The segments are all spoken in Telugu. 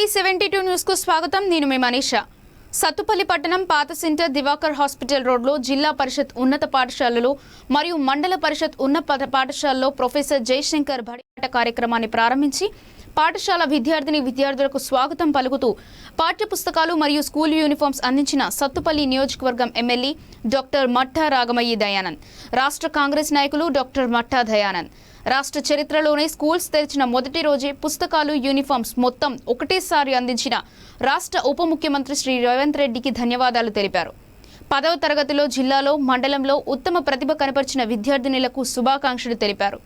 ఏబీ సెవెంటీ టూ న్యూస్కు స్వాగతం. నేను మీ మనీషా. సత్తుపల్లి పట్టణం పాత సెంటర్ దివాకర్ హాస్పిటల్ రోడ్లో జిల్లా పరిషత్ ఉన్నత పాఠశాలలో మరియు మండల పరిషత్ ఉన్నత పాఠశాలలో ప్రొఫెసర్ జయశంకర్ బడిపాట కార్యక్రమాన్ని ప్రారంభించి పాఠశాల విద్యార్థిని విద్యార్థులకు స్వాగతం పలుకుతూ పాఠ్యపుస్తకాలు మరియు స్కూల్ యూనిఫామ్స్ అందించిన సత్తుపల్లి నియోజకవర్గం ఎమ్మెల్యే డాక్టర్ మట్టా రాగమయ్యి దయానంద్ రాష్ట్ర కాంగ్రెస్ నాయకులు డాక్టర్ మట్టా దయానంద్. రాష్ట్ర చరిత్రలోనే స్కూల్స్ తెరిచిన మొదటి రోజే పుస్తకాలు యూనిఫామ్స్ మొత్తం ఒకటేసారి అందించిన రాష్ట్ర ఉప ముఖ్యమంత్రి శ్రీ రేవంత్ రెడ్డికి ధన్యవాదాలు తెలిపారు. పదవ తరగతిలో జిల్లాలో మండలంలో ఉత్తమ ప్రతిభ కనపరిచిన విద్యార్థినులకు శుభాకాంక్షలు తెలిపారు.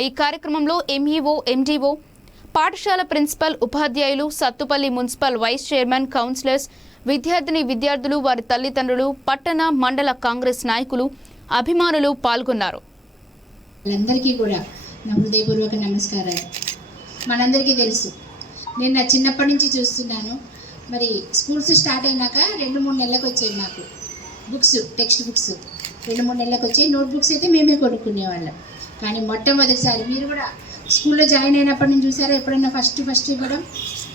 ఈ కార్యక్రమంలో ఎంఈఓ ఎండీఓ పాఠశాల ప్రిన్సిపల్ ఉపాధ్యాయులు Sathupalli municipal vice chairman councillors విద్యార్థిని విద్యార్థులు వారి తల్లిదండ్రులు పట్టణ మండల కాంగ్రెస్ నాయకులు అభిమానులు పాల్గొన్నారు. వాళ్ళందరికీ కూడా నా హృదయపూర్వక నమస్కారాలు. మనందరికీ తెలుసు నేను నా చిన్నప్పటి నుంచి చూస్తున్నాను. మరి స్కూల్స్ స్టార్ట్ అయినాక రెండు మూడు నెలలకు వచ్చాయి నాకు బుక్స్ టెక్స్ట్ బుక్స్. రెండు మూడు నెలలకు వచ్చాయి నోట్ బుక్స్ అయితే మేమే కొనుక్కునేవాళ్ళం కానీ మొట్టమొదటిసారి మీరు కూడా స్కూల్లో జాయిన్ అయినప్పటి నుంచి చూసారా ఎప్పుడైనా ఫస్ట్ ఫస్ట్ ఇవ్వడం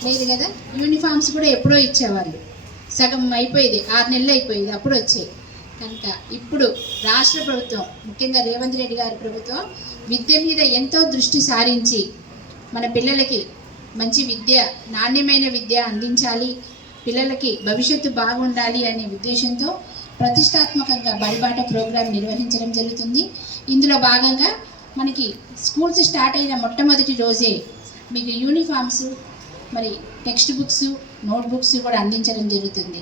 లేదు కదా? యూనిఫామ్స్ కూడా ఎప్పుడో ఇచ్చేవాళ్ళు. సగం అయిపోయేది ఆరు నెలలు అయిపోయేది అప్పుడు వచ్చేది కనుక ఇప్పుడు రాష్ట్ర ప్రభుత్వం ముఖ్యంగా రేవంత్ రెడ్డి గారి ప్రభుత్వం విద్య మీద ఎంతో దృష్టి సారించి మన పిల్లలకి మంచి విద్య నాణ్యమైన విద్య అందించాలి పిల్లలకి భవిష్యత్తు బాగుండాలి అనే ఉద్దేశంతో ప్రతిష్టాత్మకంగా బడిబాట ప్రోగ్రాం నిర్వహించడం జరుగుతుంది. ఇందులో భాగంగా మనకి స్కూల్స్ స్టార్ట్ అయిన మొట్టమొదటి రోజే మీకు యూనిఫామ్స్ మరి టెక్స్ట్ బుక్స్ నోట్ బుక్స్ కూడా అందించడం జరుగుతుంది.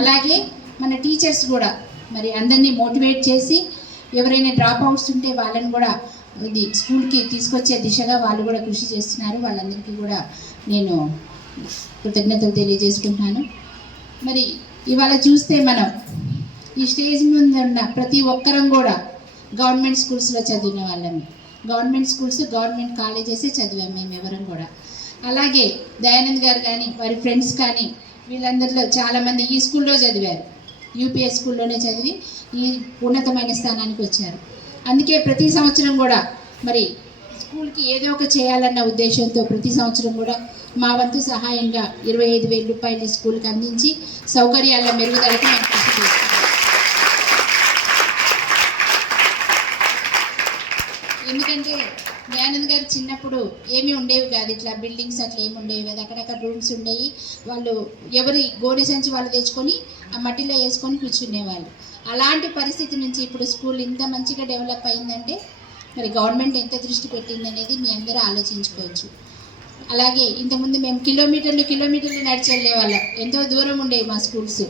అలాగే మన టీచర్స్ కూడా మరి అందరినీ మోటివేట్ చేసి ఎవరైనా డ్రాప్ అవుట్స్ ఉంటే వాళ్ళని కూడా ఇది స్కూల్కి తీసుకొచ్చే దిశగా వాళ్ళు కూడా కృషి చేస్తున్నారు. వాళ్ళందరికీ కూడా నేను కృతజ్ఞతలు తెలియజేసుకుంటున్నాను. మరి ఇవాళ చూస్తే మనం ఈ స్టేజ్ ముందు ఉన్న ప్రతి ఒక్కరం కూడా గవర్నమెంట్ స్కూల్స్లో చదివిన వాళ్ళమే గవర్నమెంట్ స్కూల్స్ గవర్నమెంట్ కాలేజెస్ చదివాం మేము ఎవరం కూడా. అలాగే దయానంద్ గారు కానీ వారి ఫ్రెండ్స్ కానీ వీళ్ళందరిలో చాలామంది ఈ స్కూల్లో చదివారు. యూపీఎస్ స్కూల్లోనే చదివి ఈ ఉన్నతమైన స్థానానికి వచ్చారు. అందుకే ప్రతి సంవత్సరం కూడా మరి స్కూల్కి ఏదో ఒక చేయాలన్న ఉద్దేశంతో ప్రతి సంవత్సరం కూడా మా వంతు సహాయంగా ఇరవై ఐదు వేల రూపాయలు స్కూల్కి అందించి సౌకర్యాల మెరుగుదలకు మేము కృషి చేస్తాం. ఎందుకంటే దయానంద్ గారు చిన్నప్పుడు ఏమీ ఉండేవి కాదు. ఇట్లా బిల్డింగ్స్ అట్లా ఏమి ఉండేవి కాదు. అక్కడక్కడ రూమ్స్ ఉండేవి. వాళ్ళు ఎవరి గోడి సంచి వాళ్ళు తెచ్చుకొని ఆ మట్టిలో వేసుకొని కూర్చునేవాళ్ళు. అలాంటి పరిస్థితి నుంచి ఇప్పుడు స్కూల్ ఇంత మంచిగా డెవలప్ అయిందంటే మరి గవర్నమెంట్ ఎంత దృష్టి పెట్టిందనేది మీ అందరూ ఆలోచించుకోవచ్చు. అలాగే ఇంతకుముందు మేము కిలోమీటర్లు కిలోమీటర్లు నడిచి వెళ్ళేవాళ్ళం. ఎంతో దూరం ఉండేవి మా స్కూల్స్.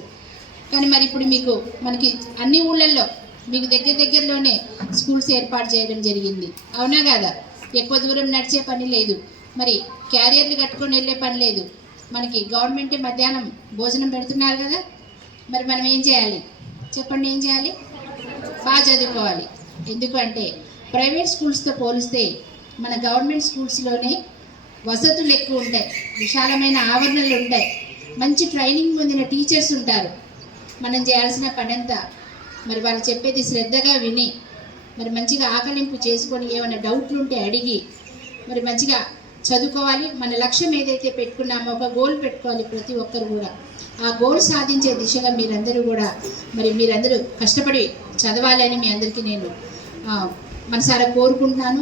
కానీ మరి ఇప్పుడు మీకు మనకి అన్ని ఊళ్ళల్లో మీకు దగ్గర దగ్గరలోనే స్కూల్స్ ఏర్పాటు చేయడం జరిగింది. అవునా కదా? ఎక్కువ దూరం నడిచే పని లేదు. మరి క్యారియర్లు కట్టుకొని వెళ్ళే పని లేదు. మనకి గవర్నమెంట్ మధ్యాహ్నం భోజనం పెడుతున్నారు కదా? మరి మనం ఏం చేయాలి? చెప్పండి ఏం చేయాలి? బాగా చదువుకోవాలి. ఎందుకంటే ప్రైవేట్ స్కూల్స్తో పోలిస్తే మన గవర్నమెంట్ స్కూల్స్లోనే వసతులు ఎక్కువ ఉంటాయి. విశాలమైన ఆవరణలు ఉంటాయి. మంచి ట్రైనింగ్ పొందిన టీచర్స్ ఉంటారు. మనం చేయాల్సిన పనంతా మరి వాళ్ళు చెప్పేది శ్రద్ధగా విని మరి మంచిగా ఆకలింపు చేసుకొని ఏమైనా డౌట్లు ఉంటే అడిగి మరి మంచిగా చదువుకోవాలి. మన లక్ష్యం ఏదైతే పెట్టుకున్నామో ఒక గోల్ పెట్టుకోవాలి ప్రతి ఒక్కరు కూడా. ఆ గోల్ సాధించే దిశగా మీరందరూ కూడా మరి మీరందరూ కష్టపడి చదవాలని మీ అందరికీ నేను మనసారా కోరుకుంటున్నాను.